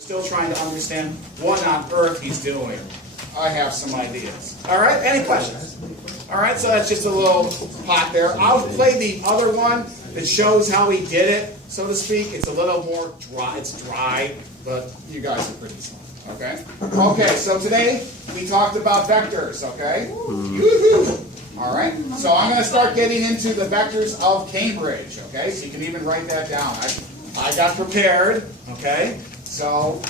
Still trying to understand what on earth he's doing. I have some ideas. All right, any questions? All right, so that's just a little pot there. I'll play the other one that shows how he did it, so to speak. It's a little more dry. It's dry, but you guys are pretty smart. Okay? Okay, so today we talked about vectors, okay? Woo-hoo! All right, so I'm going to start getting into the vectors of Cambridge, okay? So you can even write that down. I got prepared, okay? So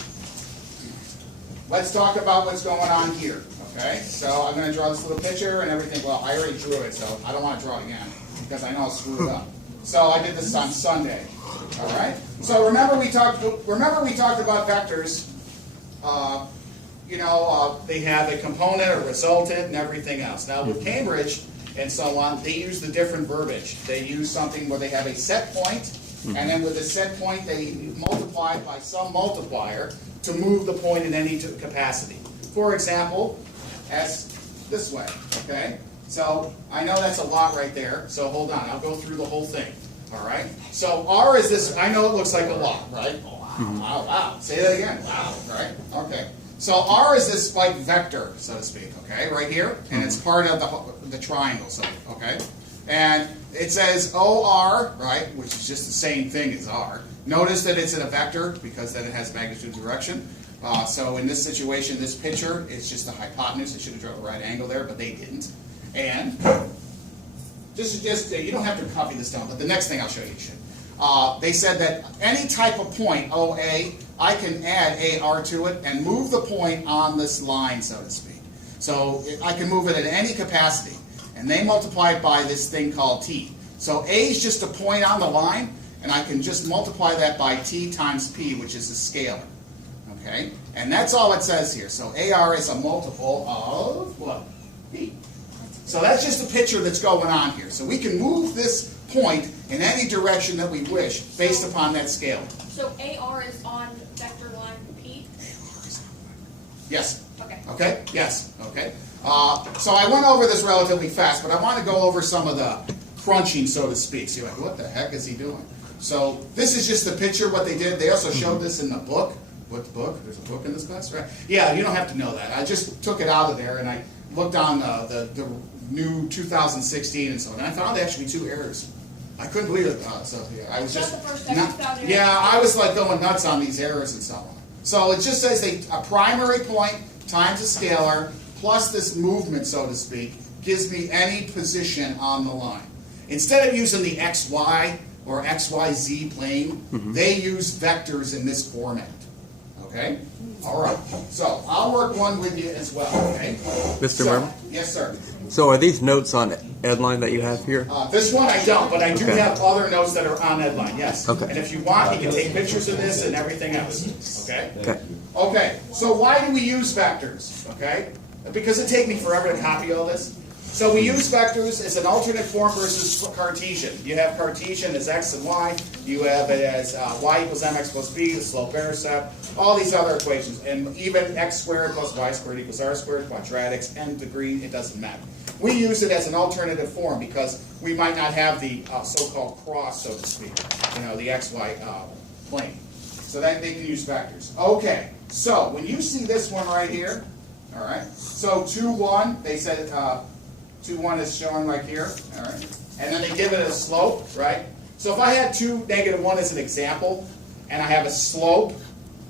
let's talk about what's going on here, okay? So I'm going to draw this little picture and everything. Well, I already drew it, so I don't want to draw it again because I know I'll screw it up. So I did this on Sunday, all right? So remember we talked about vectors. They have a component, a resultant, and everything else. Now with Cambridge and so on, they use the different verbiage. They use something where they have a set point, and then with a set point, they multiply it by some multiplier to move the point in any capacity. For example, as this way, okay? So I know that's a lot right there, so hold on. I'll go through the whole thing, all right? So R is this. I know it looks like a lot, right? Wow, wow. Say that again. Wow, right? Okay. So R is this like vector, so to speak, okay, right here, and it's part of the triangle, so okay, and it says OR, right, which is just the same thing as R. Notice that it's in a vector because then it has magnitude direction. So in this situation, this picture is just the hypotenuse. It should have drawn a right angle there, but they didn't. And just you don't have to copy this down, but the next thing I'll show you should. They said that any type of point, OA, I can add AR to it and move the point on this line, so to speak. So I can move it at any capacity. And they multiply it by this thing called T. So A is just a point on the line, and I can just multiply that by T times P, which is a scalar. Okay? And that's all it says here. So AR is a multiple of what? P. So that's just a picture that's going on here. So we can move this point in any direction that we wish based upon that scale. So AR is on vector line P? Yes. Okay. Okay? Yes. Okay. So I went over this relatively fast, but I want to go over some of the crunching, so to speak. So you're like, what the heck is he doing? So this is just a picture of what they did. They also showed this in the book. What book? There's a book in this class, right? Yeah, you don't have to know that. I just took it out of there, and I looked on the new 2016 and so on, and I found actually 2 errors. I couldn't believe it. So yeah, I was just I was like going nuts on these errors and so on. So it just says a primary point times a scalar plus this movement, so to speak, gives me any position on the line. Instead of using the XY or XYZ plane, they use vectors in this format. Okay? All right. So I'll work one with you as well. Okay? Mr. Murmer? Yes, sir. So are these notes on Edline that you have here? This one I don't, but I do have other notes that are on Edline, yes. Okay. And if you want, you can take pictures of this and everything else. Okay? Okay. Okay, so why do we use vectors? Okay? Because it takes me forever to copy all this. So we use vectors as an alternate form versus Cartesian. You have Cartesian as x and y. You have it as y equals mx plus b, the slope-intercept, all these other equations. And even x squared plus y squared equals r squared, quadratics, n degree, it doesn't matter. We use it as an alternative form because we might not have the so-called cross, so to speak, the xy plane. So that they can use vectors. Okay, so when you see this one right here, all right, so 2, 1, they said 2, 1 is shown right here, all right, and then they give it a slope, right? So if I had 2, negative 1 as an example, and I have a slope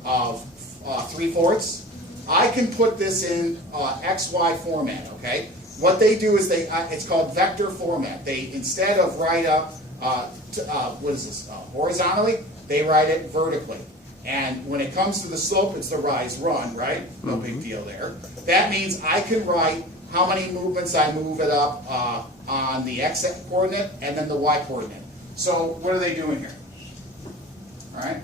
of 3/4, I can put this in XY format, okay? What they do is it's called vector format. They, instead of write up, horizontally, they write it vertically. And when it comes to the slope, it's the rise run, right? No big deal there. That means I can write how many movements I move it up on the x coordinate and then the y coordinate. So what are they doing here? All right?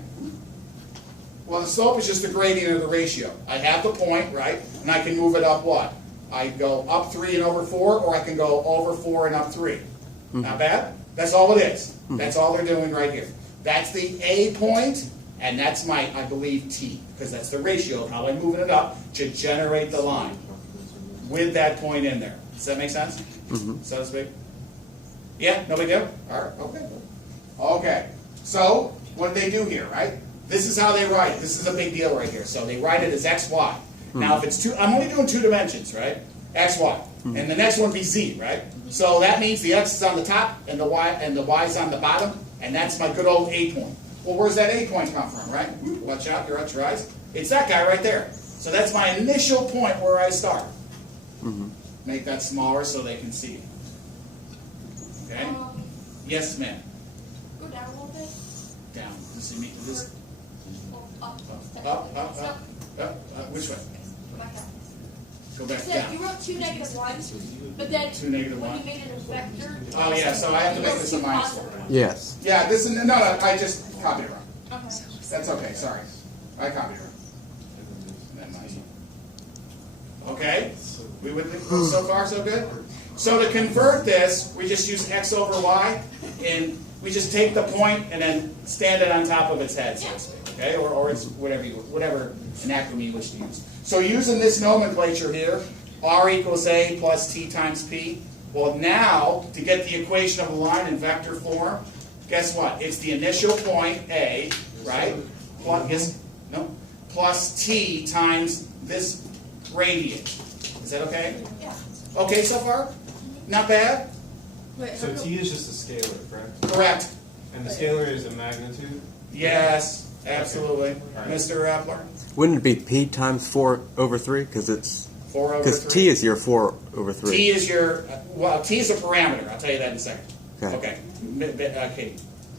Well, the slope is just the gradient of the ratio. I have the point, right? And I can move it up what? I go up 3 and over 4, or I can go over 4 and up 3. Not bad? That's all it is. That's all they're doing right here. That's the A point, and that's my, I believe, T, because that's the ratio of how I'm moving it up to generate the line with that point in there. Does that make sense? So to speak? Yeah? No big deal? All right. Okay. Okay. So what did they do here, right? this is how they write it. This is a big deal right here. So they write it as xy. Now if it's two, I'm only doing 2 dimensions, right? xy. And the next one be z, right? So that means the x is on the top and the y is on the bottom, and that's my good old A point. Well, where's that A point come from, right? Watch out, your eyes. It's that guy right there. So that's my initial point where I start. Make that smaller so they can see it. Okay? Yes, ma'am. Go down a little bit. Down. This. Well, up. Which way? Go back up. Go back So down. you wrote 2 negative 1s, but then 2 negative when 1. you made it a vector. Oh yeah, so I have to make this a minus 4. Yes. Yeah, this is no, I just copied it wrong. Okay. That's okay, sorry. I copied it wrong. Then minus 1. Okay? We would so far so good? So to convert this, we just use x over y, and we just take the point and then stand it on top of its head, so to speak. Okay? Or it's whatever acronym you wish to use. So using this nomenclature here, r equals a plus t times p. Well, now, to get the equation of a line in vector form, guess what? It's the initial point, A, right? Plus t times this gradient. Is that okay? Yeah. Okay so far? Not bad? So t is just a scalar, correct? Correct. And the scalar is a magnitude? Yes, absolutely. Right. Mr. Rappler? Wouldn't it be p times 4 over 3? Because it's 4 over 3. because t is your 4 over 3. T is your, well, T is a parameter. I'll tell you that in a second. Okay. Katie.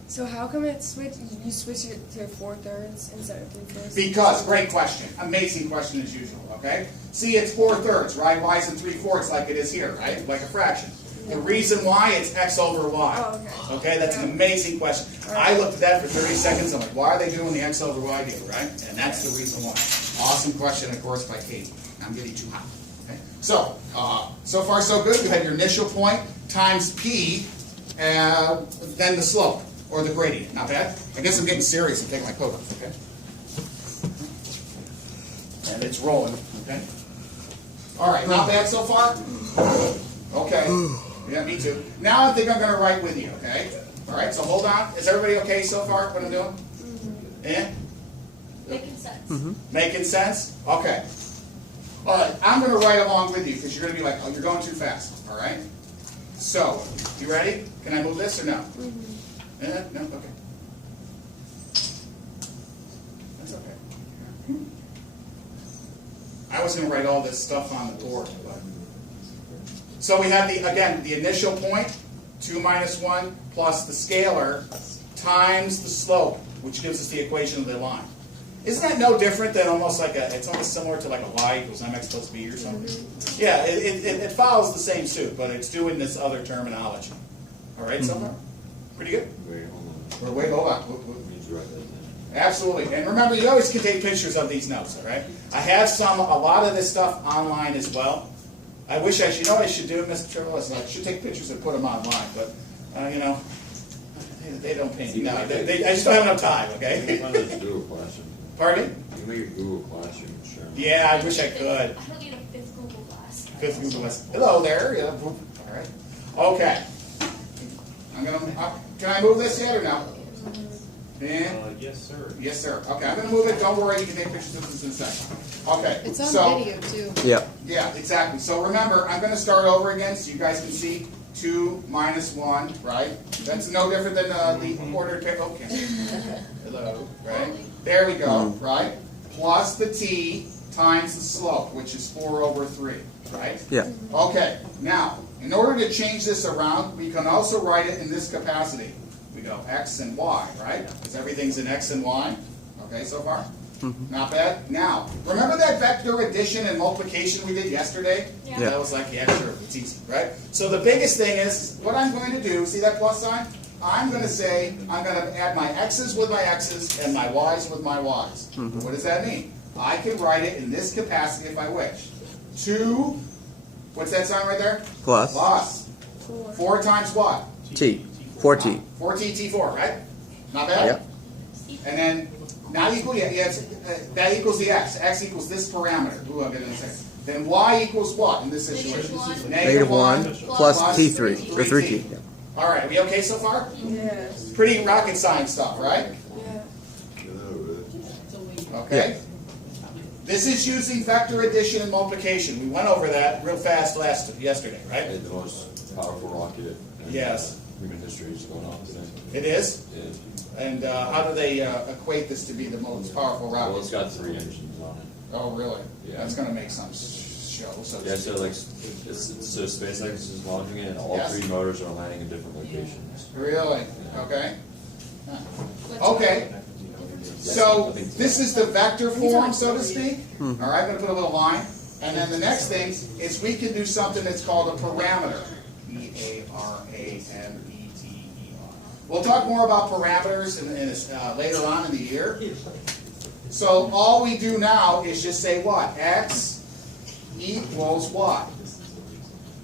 So how come you switch it to 4/3 instead of 3/4? Because, great question. Amazing question as usual, okay? See, it's 4/3, right? Y is in 3/4 like it is here, right? Like a fraction. The reason why, it's x over y. Oh, okay. Okay, that's an amazing question. I looked at that for 30 seconds. I'm like, why are they doing the x over y deal, right? And that's the reason why. Awesome question, of course, by Katie. I'm getting too hot. Okay? So, so far so good. You had your initial point times p, then the slope, or the gradient. Not bad? I guess I'm getting serious and taking my coat off, okay? And it's rolling, okay? All right, not bad so far? Okay. Yeah, me too. Now I think I'm going to write with you, okay? All right, so hold on. Is everybody okay so far, what I'm doing? Yeah? Making sense. Making sense? Okay. All right, I'm going to write along with you because you're going to be like, oh, you're going too fast, all right? So, you ready? Can I move this or no? No? Okay. That's okay. I was going to write all this stuff on the board, but... So we have, the initial point, 2 minus 1, plus the scalar, times the slope, which gives us the equation of the line. Isn't that no different than almost like it's almost similar to like a y equals mx plus b or something? Yeah, it follows the same suit, but it's doing this other terminology. All right, so far? Pretty good? Wait, hold on. Absolutely. And remember, you always can take pictures of these notes, all right? I have a lot of this stuff online as well. I wish I should, what I should do, Mr. Trevor, I should take pictures and put them online, but, they don't pay me. No, I just don't have enough time, okay? Google Classroom. Pardon me? You make a Google Classroom, sure. Yeah, I wish I could. I don't need a 5th Google class. Fifth Google Class. Hello there. Yeah. All right. Okay. Can I move this yet or no? Dan? Yes, sir. Yes, sir. Okay, I'm going to move it. Don't worry, you can take pictures of this in a second. Okay. It's on so, video too. Yep. Yeah, exactly. So remember, I'm going to start over again so you guys can see 2 minus 1, right? That's no different than the ordered pair. Okay. Hello, right? There we go, right? Plus the t times the slope, which is 4 over 3, right? Yeah. Okay, now, in order to change this around, we can also write it in this capacity. We go x and y, right? Because everything's in x and y. Okay, so far? Not bad. Now, remember that vector addition and multiplication we did yesterday? Yeah. That was like, yeah, sure, it's easy, right? So the biggest thing is, what I'm going to do, see that plus sign? I'm going to say, I'm going to add my x's with my x's and my y's with my y's. What does that mean? I can write it in this capacity if I wish. 2, what's that sign right there? Plus Plus. 4 times what? t. 4t. 4t, t4, right? Not bad? Yep. And then, now equal, that equals the x. X equals this parameter. Ooh, I'm going to say. Then y equals what in this situation? Negative 1 plus t3. Or 3t. 3t. Yeah. All right, we okay so far? Yes. Pretty rocket science stuff, right? Yeah. okay? This is using vector addition and multiplication. We went over that real fast yesterday, right? The most powerful rocket in Yes. human history is going off today. It is? It is. And how do they equate this to be the most powerful Well, rocket? it's got 3 engines on it. Oh, really? Yeah. That's gonna make some show, so. Yeah, so like, so SpaceX is launching it, and all Yes. 3 motors are landing in different locations. Really? Okay. Okay. So this is the vector form, so to speak. All right, I'm going to put a little line. And then the next thing is we can do something that's called a parameter. P-A-R-A-M-E-T-E-R. We'll talk more about parameters later on in the year. So all we do now is just say what? X equals what?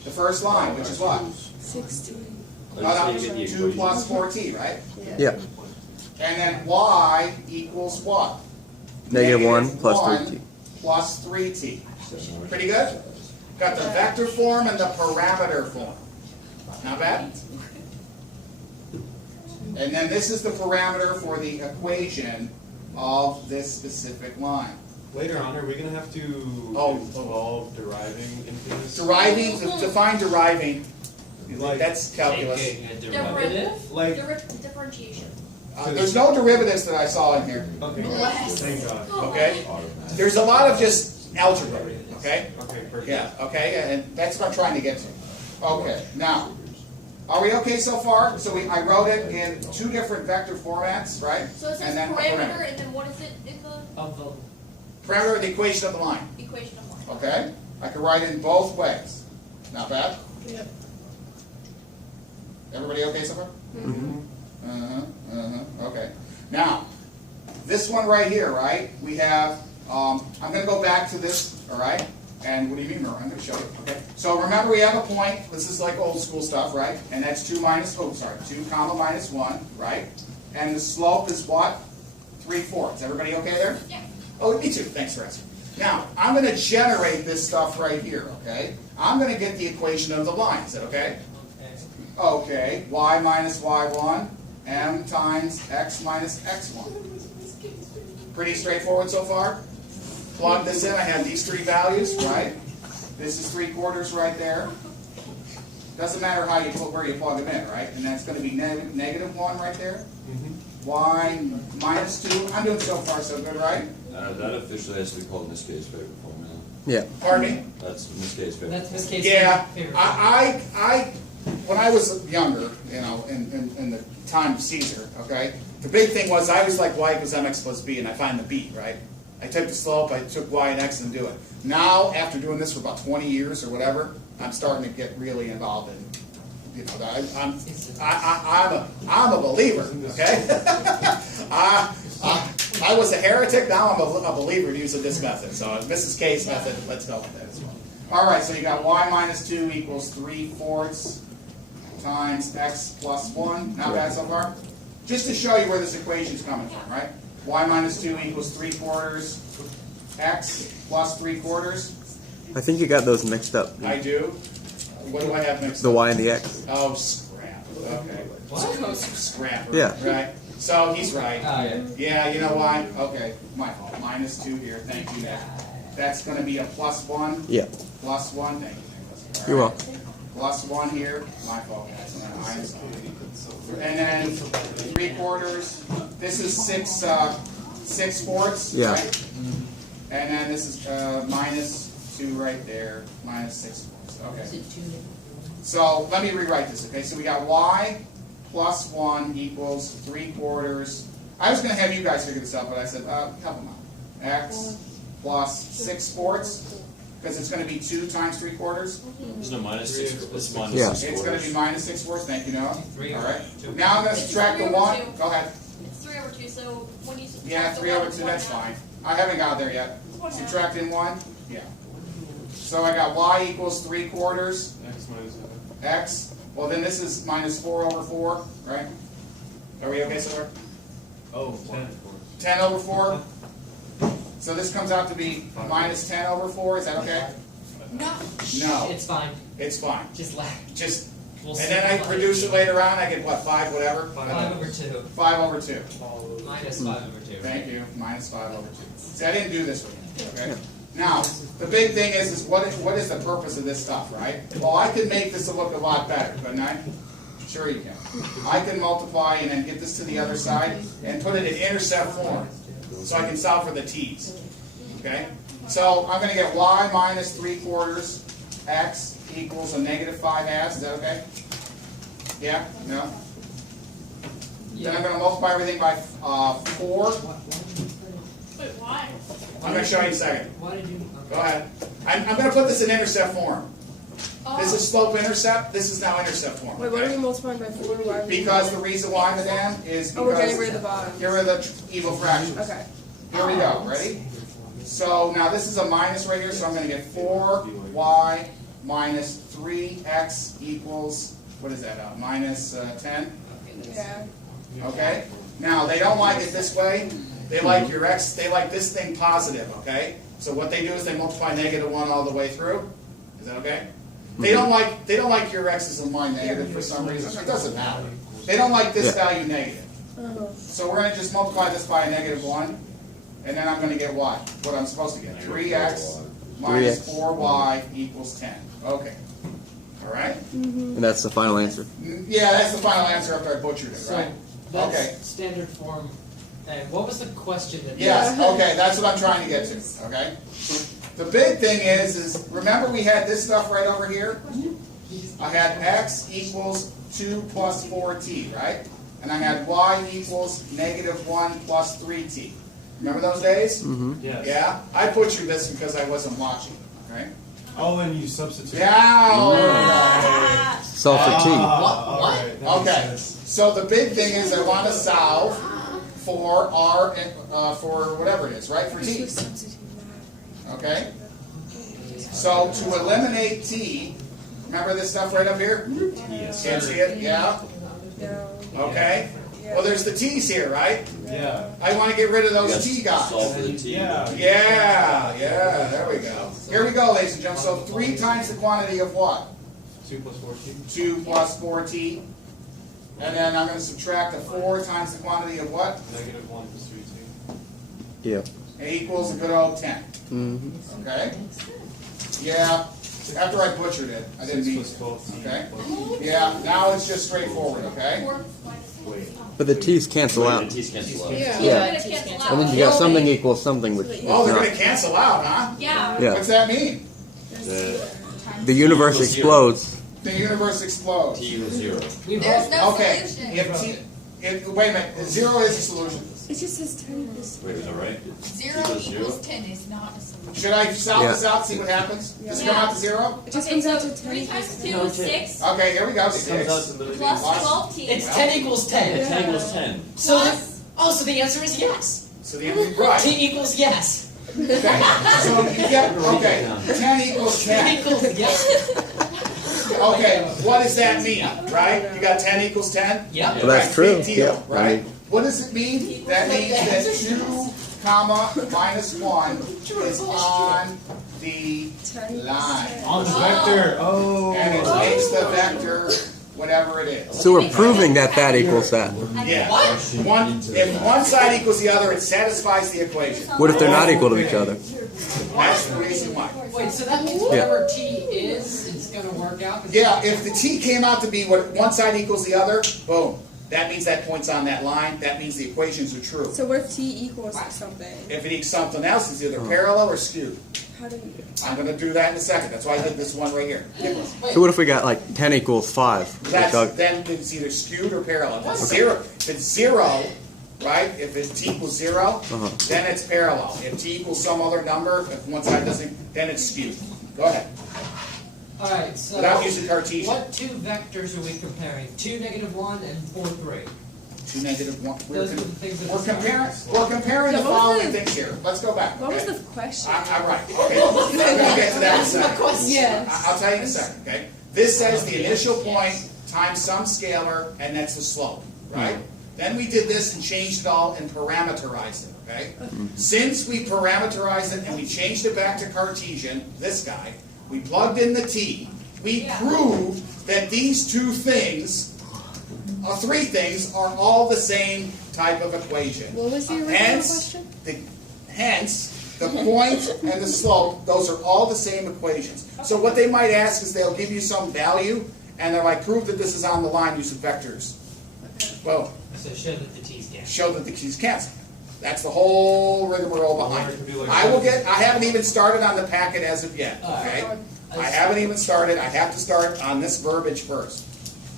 The first line, which is what? 16. No, 2 plus 4t, right? Yeah. And then y equals what? -1 plus 1 3t. plus 3t. Pretty good? Got the vector form and the parameter form. Not bad? And then this is the parameter for the equation of this specific line. Later on, are we gonna have to involve deriving into this? Deriving, define deriving, that's calculus. Differentiation. There's no derivatives that I saw in here. Okay, Bless. thank God. Okay? There's a lot of just algebra, okay? Okay, perfect. Yeah, okay, and that's what I'm trying to get to. Okay, now, are we okay so far? So I wrote it in 2 different vector formats, right? So it says And then a parameter, and then what is it in the Parameter of the equation of the line, equation of one? okay? I can write it in both ways. Not bad? Yep. Everybody okay so far? Okay. Now, this one right here, right? We have, I'm going to go back to this, all right? And what do you mean, Murmer? I'm going to show you. Okay. So remember, we have a point. This is like old school stuff, right? And that's 2 comma minus 1, right? And the slope is what? 3/4. Everybody okay there? Yeah. Oh, me too. Thanks for asking. Now, I'm going to generate this stuff right here, okay? I'm going to get the equation of the line. Is that okay? Okay. Y minus y1, m times x minus x1. Pretty straightforward so far? Plug this in. I have these 3 values, right? This is 3/4 right there. Doesn't matter how you where you plug them in, right? And that's going to be -1 right there. Y minus 2. I'm doing so far so good, right? That officially has to be called Miss K's favorite formula. Yeah. Pardon me? That's Miss K's favorite. That's Miss K's Yeah, favorite. when I was younger, you know, in the time of Caesar, okay, the big thing was I was like y equals mx plus b, and I find the b, right? I took the slope, I took y and x and do it. Now, after doing this for about 20 years or whatever, I'm starting to get really involved in, you know, I'm a believer, okay? I was a heretic, now I'm a believer in using this method. So Mrs. K's method, let's go with that as well. All right, so you got y minus 2 equals 3/4 times x plus 1. Not bad so far? Just to show you where this equation is coming from, right? Y minus 2 equals 3/4 x plus 3/4. I think you got those mixed up. I do. What do I have mixed The up? y and the x. Oh, scrap. Okay. What? Scrap. Yeah. Right. So he's right. Yeah. Yeah, you know why? Okay, my fault. Minus 2 here. Thank you, Nick. That's going to be a plus 1. Yeah. Plus 1. Thank you, Nick. All You're right. welcome. Plus 1 here. My fault. That's a minus 1. And then 3/4. This is 6/4. Yeah. Right? And then this is minus 2 right there. Minus 6/4. Okay. So let me rewrite this, okay? So we got y plus 1 equals 3/4. I was going to have you guys figure this out, but I said, help them out. X plus 6/4, because it's going to be 2 times 3/4. There's no minus 6. It's minus Yeah. 6 It's going to be minus 6/4. Thank you, Noah. 3 All over right. 2. Now I'm going to It's subtract the 3 over 1. 2. Go ahead. It's 3/2, so when you subtract Yeah, the 3 one, over it's 2. one That's half. fine. I haven't got there yet. One half. Subtracting 1. Yeah. So I got y equals 3/4. X minus X. Well, then this is minus 4 over 4, right? Are we okay so far? 10. 10 over 4. So this comes out to be minus 10 over 4. Is that okay? No. No, It's fine. it's fine. Just laugh. Just We'll And then I reduce it later on, I get what, 5 whatever? 5 over 2. 5 over 2. Minus 5 over 2. Thank you, minus 5 over 2. See, I didn't do this with you, okay? Now, the big thing is what is the purpose of this stuff, right? Well, I can make this look a lot better, couldn't I? Sure you can. I can multiply and then get this to the other side and put it in intercept form. So I can solve for the t's. Okay? So I'm going to get y minus 3/4 x equals a negative 5/2. Is that okay? Yeah? No? Then I'm going to multiply everything by 4. Wait, why? I'm going to show you in a second. Why did you? Go ahead. I'm going to put this in intercept form. This is slope intercept. This is now intercept form. Wait, what are we multiplying by 4? Why are we- Because the reason why, madam, is because... Oh, we're getting rid of the bottom. Here are the evil fractions. Okay. Here we go. Ready? So now this is a minus right here, so I'm going to get 4y minus 3x equals, what is that, minus 10? Yeah. Okay? Now, they don't like it this way. They like your x, they like this thing positive, okay? So what they do is they multiply -1 all the way through. Is that okay? They don't like your x's and y negative for some reason. It doesn't matter. They don't like this value negative. So we're going to just multiply this by a -1, and then I'm going to get what? What I'm supposed to get. 3x minus 4y equals 10. Okay. All right? And that's the final answer. Yeah, that's the final answer after I butchered it, So right? that's Okay. standard form. And what was the question that? Yes, okay, that's what I'm trying to get to, okay? The big thing is remember we had this stuff right over here? I had x equals 2 plus 4t, right? And I had y equals -1 plus 3t. Remember those days? Yes. Yeah? I butchered this because I wasn't watching, okay? Oh, and you substitute. Yeah! Solve for t. Alright, that makes Okay, sense. so the big thing is I want to solve for r, for whatever it is, right? For t. Okay? So to eliminate t, remember this stuff right up here? Yes. Can't see it? Yeah? No. Okay? Well, there's the t's here, right? Yeah. I want to get rid of those Yes, t guys. solve for the t. Yeah. Yeah, there we go. Here we go, ladies and gentlemen. So 3 times the quantity of what? 2 plus 4t. 2 plus 4t. And then I'm going to subtract a 4 times the quantity of what? -1 plus 3t. Yeah. It equals a good old 10. Mm-hmm. Okay? Yeah, after I butchered it, I didn't 6 mean plus to. 12t. Okay? Yeah, now it's just straightforward, okay? But the t's cancel out. The t's cancel out. Yeah. Yeah. Gonna cancel out. And then you got something equals something, which is Oh, they're going to not. cancel out, huh? Yeah. Yeah. What's that mean? The universe explodes. The universe explodes. T equals 0. We There's both. no Okay, solution. wait a minute, 0 is a solution. It just says 10 equals. Wait, is that right? 0 equals 10 is not a solution. Should I solve Yeah. this out, see what happens? Does it come out to 0? It just Okay, comes out so to 10 3 times equals 2 is 6 Okay, here we go, It comes out 6. to literally plus Plus. 12t. It's 10 equals 10. Yeah, 10 equals 10. So Plus. so the answer is yes. So the answer is right. T equals yes. Okay, so you get, okay, 10 equals 10 10. equals yes. Okay, what does that mean, right? You got 10 equals 10? Yep. Well, that's Right, true. big deal, Yeah. I right? mean, What does it mean? That means that 2 comma minus 1 is on the 10 line. On the vector. Oh. And it makes the vector whatever it is. so we're proving that that equals that. Yeah. What? If one side equals the other, it satisfies the equation. What if they're not equal to each other? That's the reason why. Wait, so that means whatever T is, it's going to work out? Yeah, if the t came out to be what one side equals the other, boom. That means that point's on that line. That means the equations are true. So what if t equals something? If it equals something else, it's either parallel or skewed. How do you... I'm going to do that in a second. That's why I did this one right here. Nicholas. So what if we got like 10 equals 5? Then it's either skewed or parallel. If it's zero, right? If it's t equals 0, then it's parallel. If t equals some other number, if one side doesn't, then it's skewed. Go ahead. All right, so Without using Cartesian. what two vectors are we comparing? 2, -1, and 4, 3. 2, -1. Those are the things that We're comparing the So what was following the- things here. Let's go back. What was okay? the question? I'm right. Okay. I'm going to get to that in a second. Yes. I'll tell you in a second, okay? This says the initial point times some scalar, and that's the slope, right? Then we did this and changed it all and parameterized it, okay? Since we parameterized it and we changed it back to Cartesian, this guy, we plugged in the t, we proved that these two things, or three things, are all the same type of equation. What was the original question? Hence, the point and the slope, those are all the same equations. So what they might ask is they'll give you some value, and they're like, prove that this is on the line using vectors. Well, So show that the t's cancel. show that the t's cancel. That's the whole rigmarole behind Or it could be it. like- I haven't even started on the packet as of yet, okay? I haven't even started. I have to start on this verbiage first.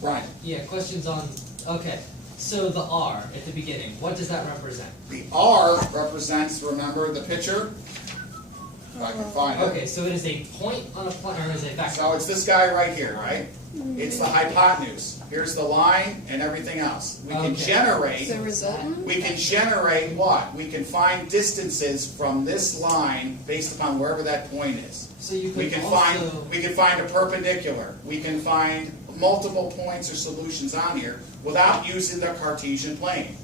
Brian, Yeah, questions on, okay, so the R at the beginning, what does that represent? the R represents, remember the picture? If I can find it. Okay, so it is a point on a plane, or is it a vector? So it's this guy right here, right? It's the hypotenuse. Here's the line and everything else. We can Okay. generate, The resultant? we can generate what? We can find distances from this line based upon wherever that point is. So you We could can also, find a perpendicular. We can find multiple points or solutions on here without using the Cartesian plane.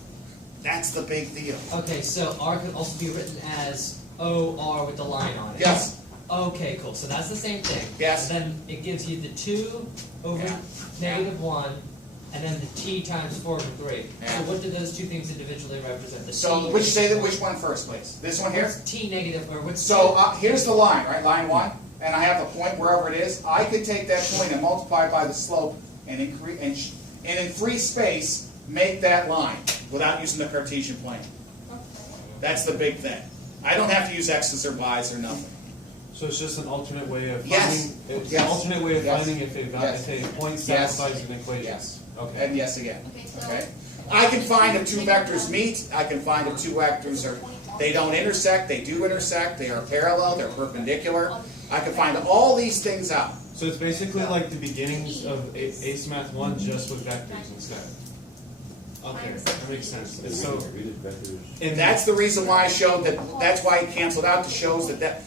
That's the big deal. okay, so R could also be written as OR with the line on it. Yes. Okay, cool, so that's the same thing. Yes. Then it gives you the 2 over Yeah. -1, and then the t times 4 over 3. Yeah. So what do those two things individually represent? The So t, which one first, please? This one here? what's t negative, or what's So here's the line, right? Line 1, and I have the point wherever it is. I could take that point and multiply by the slope and increase and in free space make that line without using the Cartesian plane. That's the big thing. I don't have to use x's or y's or nothing. So it's just an alternate way of Yes. finding. It's Yes. an alternate way of Yes. finding if Yes. a point Yes. satisfies an equation. Yes. Okay. And yes again. Okay, so. Okay. I can find if two vectors meet. I can find if two vectors are they don't intersect. They do intersect. They are parallel. They're perpendicular. I can find all these things out. So it's basically like the beginnings of ACE Math 1 just with vectors instead. Okay, that makes sense. And so, And that's the reason why I showed that. That's why I canceled out. To shows that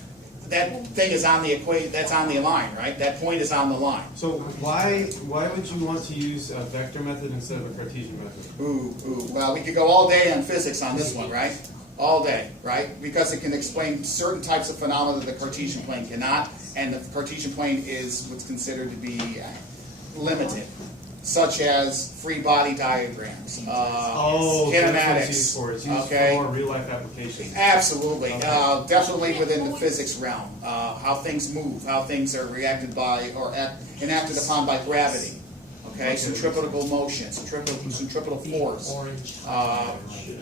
thing is on the equation. That's on the line, right? That point is on the line. so why would you want to use a vector method instead of a Cartesian method? Ooh. Well, we could go all day on physics on this one, right? All day, right? Because it can explain certain types of phenomena that the Cartesian plane cannot, and the Cartesian plane is what's considered to be limited, such as free body diagrams, Oh, that's what it's used kinematics. for. It's used Okay. for real life applications. Absolutely, Okay. definitely within the physics realm, how things move, how things are reacted by or enacted upon by gravity. Okay, centripetal motion, centripetal force. orange?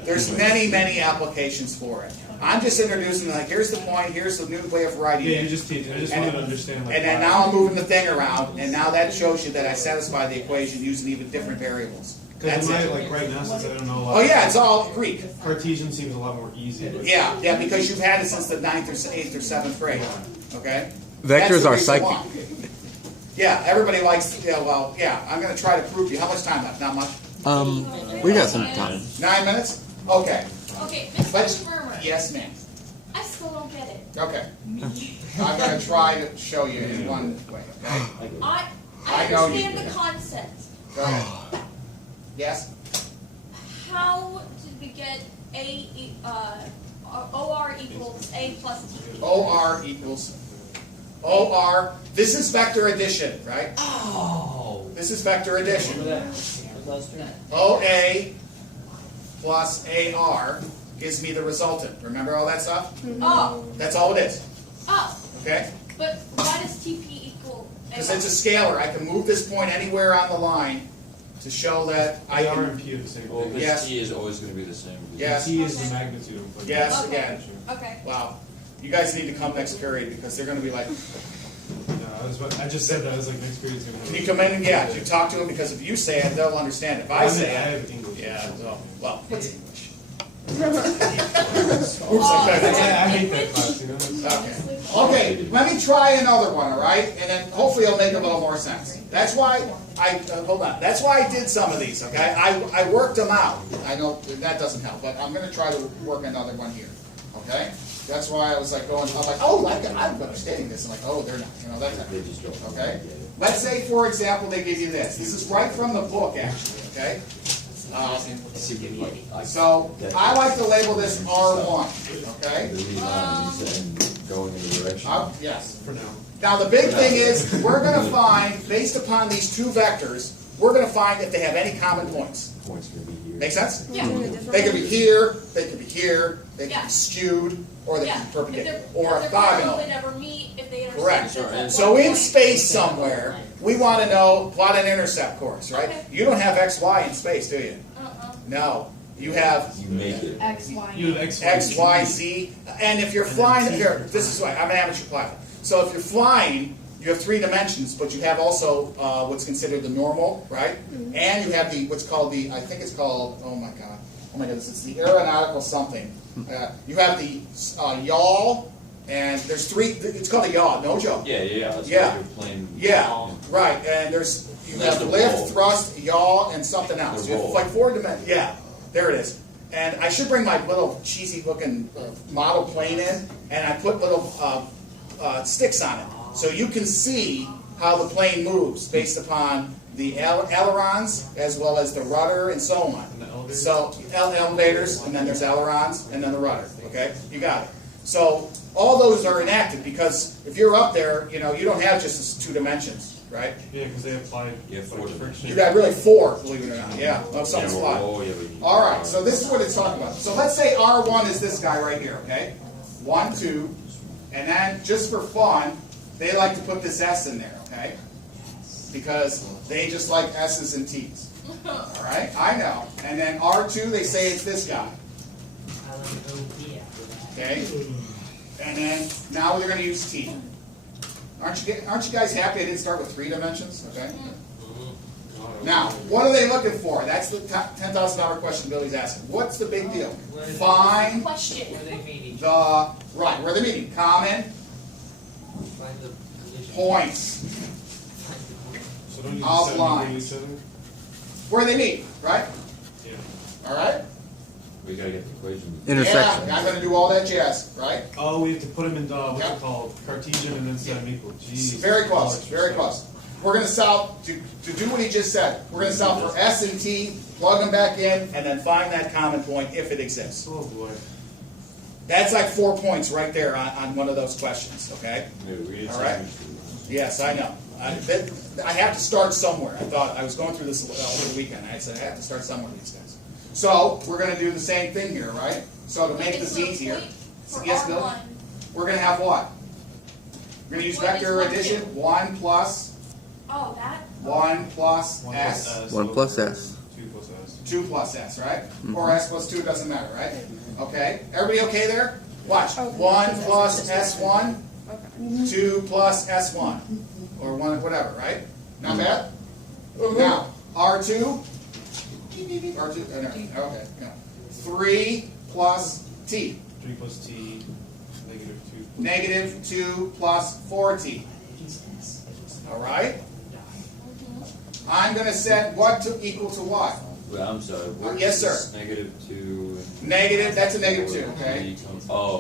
There's many applications for it. I'm just introducing like here's the point, here's the new way of writing Yeah, you're it. just teaching. I just wanted to understand. Like, And then why. now I'm moving the thing around, and now that shows you that I satisfy the equation using even different variables. That's Because it. like right now, since I don't know a lot. Oh yeah, it's all Greek. Cartesian seems a lot more easy. But Yeah, because you've had it since the 9th or 8th or 7th grade. Okay? Vectors That's the are reason psychic. why. Yeah, everybody likes. Yeah, well, yeah. I'm going to try to prove you. How much time left? Not much. We got some time. 9 minutes. Okay. Okay, Let's. Mr. Murmer, Yes, ma'am. I still don't get it. Okay. I'm going to try to show you in one way. Okay. I I know you understand do. the concept. Go ahead. Yes. How did we get OR equals A plus TP? OR equals. OR. This is vector addition, right? Oh! This is vector addition. OA plus AR gives me the resultant. Remember all that stuff? Oh, That's all it is. oh, Okay? but why does TP equal A? Because it's a scalar. I can move this point anywhere on the line to show that I R can. and P are the same Well, thing. this Yes. T is always going to be the same. Yes. T is the magnitude of like, Yes, Okay. again. Okay. Wow. You guys need to come next period because they're going to be like, No, I just said that. I was like, next period's gonna have. can you come in and yeah, you talk to them because if you say it, they'll understand it. If I say I it, have English. yeah, so, well, what's English? Oh, I hate that class. You know. Okay. Okay, let me try another one, all right? And then hopefully it'll make a little more sense. That's why hold on. That's why I did some of these, okay? I worked them out. I know that doesn't help, but I'm going to try to work another one here, okay? That's why I was like going, I'm like, oh, I'm understanding this. I'm like, oh, they're not, you know, that's not, okay? Let's say, for example, they give you this. This is right from the book, actually, okay? So I like to label this R1, okay? Going in the intersection. Yes. For now. Now, the big thing is, we're gonna find, based upon these two vectors, we're gonna find if they have any common points. Points gonna be here. Make sense? Yeah. They could be here, they could be here, they could Yeah. be skewed, or they Yeah. could be perpendicular, If or they're parallel, orthogonal. they never meet. If they intersect, Correct. that's at So one in point. space somewhere, we want to know, plot an intercept course, right? Okay. You don't have x, y in space, do you? No. You have You make it. X, Y. You have X, x, y, z, and if you're And then flying, t here, for this is why, I'm an amateur pilot. So if you're flying, you have 3 dimensions, but you have also what's considered the normal, right? And you have the, what's called the, I think it's called, oh my goodness, it's the aeronautical something. You have the yaw, and there's 3, it's called a yaw, no joke. Yeah. That's Yeah. why you're playing. Yeah, right, and you That's have the lift, roll. thrust, yaw, and something else. The You have roll. like 4 dimensions. Yeah, there it is. And I should bring my little cheesy looking model plane in, and I put little sticks on it. So you can see how the plane moves based upon the ailerons, as well as the rudder, and so on. And the elevators? So, elevators, and then there's ailerons, and then the rudder, okay? You got it. So, all those are enacted, because if you're up there, you don't have just 2 dimensions, right? Yeah, because they applied You have 4 like, dimensions. friction. You got really 4, believe it or not, yeah, of some Yeah, spot. but you need- All right, so this is what it's talking about. So let's say R1 is this guy right here, okay? 1, 2, and then just for fun, they like to put this S in there, okay? Because they just like S's and T's. All right, I know. And then R2, they say it's this guy, okay? And then now they're going to use T. Aren't you guys happy I didn't start with 3 dimensions? Okay. Now, what are they looking for? That's the $10,000 question Billy's asking. What's the big deal? Find Question. Where they meet each the right where they're meeting. Common find the collision. points So don't you Of just line. each other? where they meet. Right. Yeah. All right. We gotta get the equation. Intersection. Yeah, I'm going to do all that jazz. Right. Oh, we have to put them in what's Yep. it called? Cartesian and then set them equal. Jeez. Very close. Extra Very stuff. close. We're going to solve to do what he just said. We're going to solve for S and T, plug them back in, and then find that common point if it exists. Oh boy. That's like 4 points right there on one of those questions. Okay. Maybe we need All right. something to- Yes, I know. I have to start somewhere. I thought I was going through this over the weekend. I said I have to start somewhere with these guys. So we're going to do the same thing here, right? So to make this easier, For yes, Bill? R1, we're going to have what? We're going to use What is vector 1, addition. 1 plus oh, that? 1 plus 1 S, plus S. 1 plus over S. 2 plus S. 2 plus S, right? Or S plus 2, doesn't matter, right? Okay. Everybody okay there? Watch. Okay. 1 plus S1, Okay. 2 plus S1, or 1, whatever, right? Not bad? Now, R2, R2, okay, no. 3 plus T, 3 plus T, negative 2. negative 2 plus 4T. All right? I'm going to set what to equal to what? Well, I'm sorry. what Yes, is sir. this? -2. Negative, that's a negative 2, okay? Okay.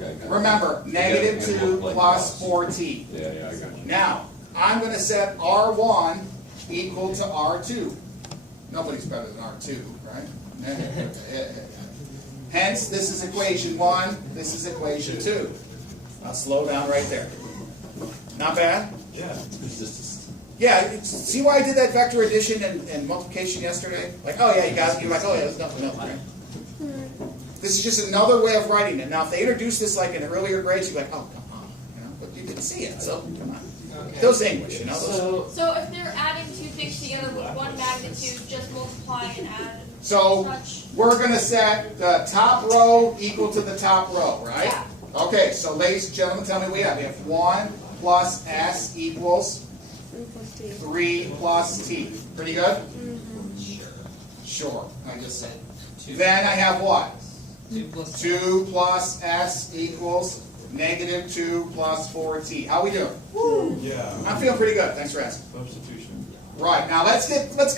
got it. Remember, negative You gotta 2 multiply plus plus. 4T. Yeah, I got you. Now, I'm going to set R1 equal to R2. Nobody's better than R2, right? Hence, this is equation 1, this is equation 2. I'll slow down right there. Not bad? Yeah. It's just Yeah, see why I did that vector addition and multiplication yesterday? Like, oh yeah, you guys, you're like, oh yeah, there's nothing else, right? This is just another way of writing it. Now, if they introduce this like in earlier grades, you're like, oh, come on, but you didn't see it, so come on. Those English, those. So if they're adding 2 things together with 1 magnitude, just multiply and add So such. we're going to set the top row equal to the top row, right? Yeah. Okay, so ladies and gentlemen, tell me what we have. We have 1 plus S equals 3 plus T. 3 plus T. Pretty good? Sure, I just said. Then I have what? 2 plus 2 plus S equals negative 2 plus 4T. How we doing? Yeah. I'm feeling pretty good. Thanks for asking. Substitution. Right, now let's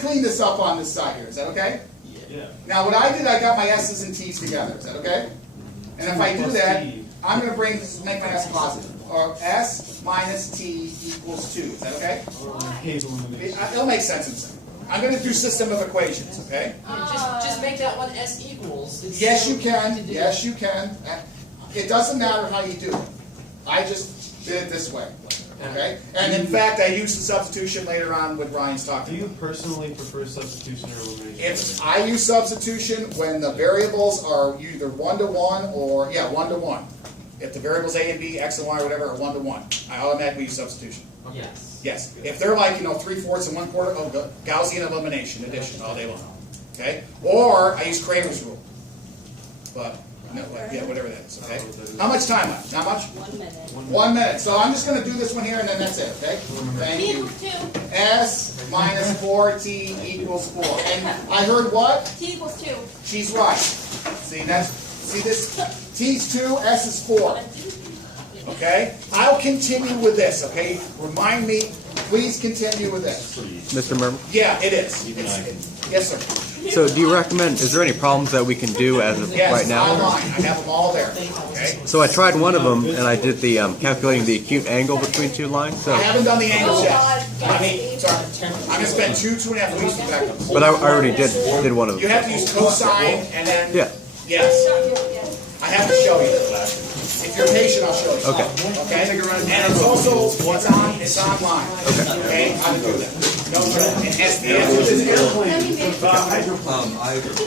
clean this up on this side here. Is that okay? Yeah. Now what I did, I got my S's and T's together. Is that okay? And if I do Plus that, T. I'm going to make my S positive. Or S minus T equals 2. Is that okay? Hazel elimination. It'll make sense in a second. I'm going to do system of equations, okay? Just make that one S equals. It's Yes, so you can. easy to do. Yes, you can. It doesn't matter how you do it. I just did it this way, okay? And in fact, I used the substitution later on with Ryan's Do talking. you personally prefer substitution or elimination? If I use substitution when the variables are either 1 to 1 or, 1 to 1. If the variables A and B, X and Y, or whatever, are 1 to 1, I automatically use substitution. Yes. Yes. If they're like, 3/4 and 1/4, oh, Gaussian elimination, addition, all day long. Okay? Or I use Kramer's rule. But, no, whatever that is, okay? How much time left? Not much? 1 minute. 1 minute. So I'm just going to do this one here and then that's it, okay? Thank T you. equals 2. S minus 4t equals 4. And I heard what? T equals 2. She's right. See this? T's 2, S is 4. Okay? I'll continue with this, okay? Remind me, please continue with this. Mr. Murmer? Yeah, it is. Yes, sir. So do you recommend, is there any problems that we can do as of Yes, right now? online. I have them all there. Okay? So I tried one of them and I did the calculating the acute angle between two lines. So, I haven't done the angles Oh, yet. God. Sorry. I'm going to spend 2.5 weeks to back them. but I already did one of You them. have to use cosine and then. Yeah. Yes. I have to show you. If you're patient, I'll show you. Okay. Okay? And it's also, it's online. Okay? How to do that. No, and the answer is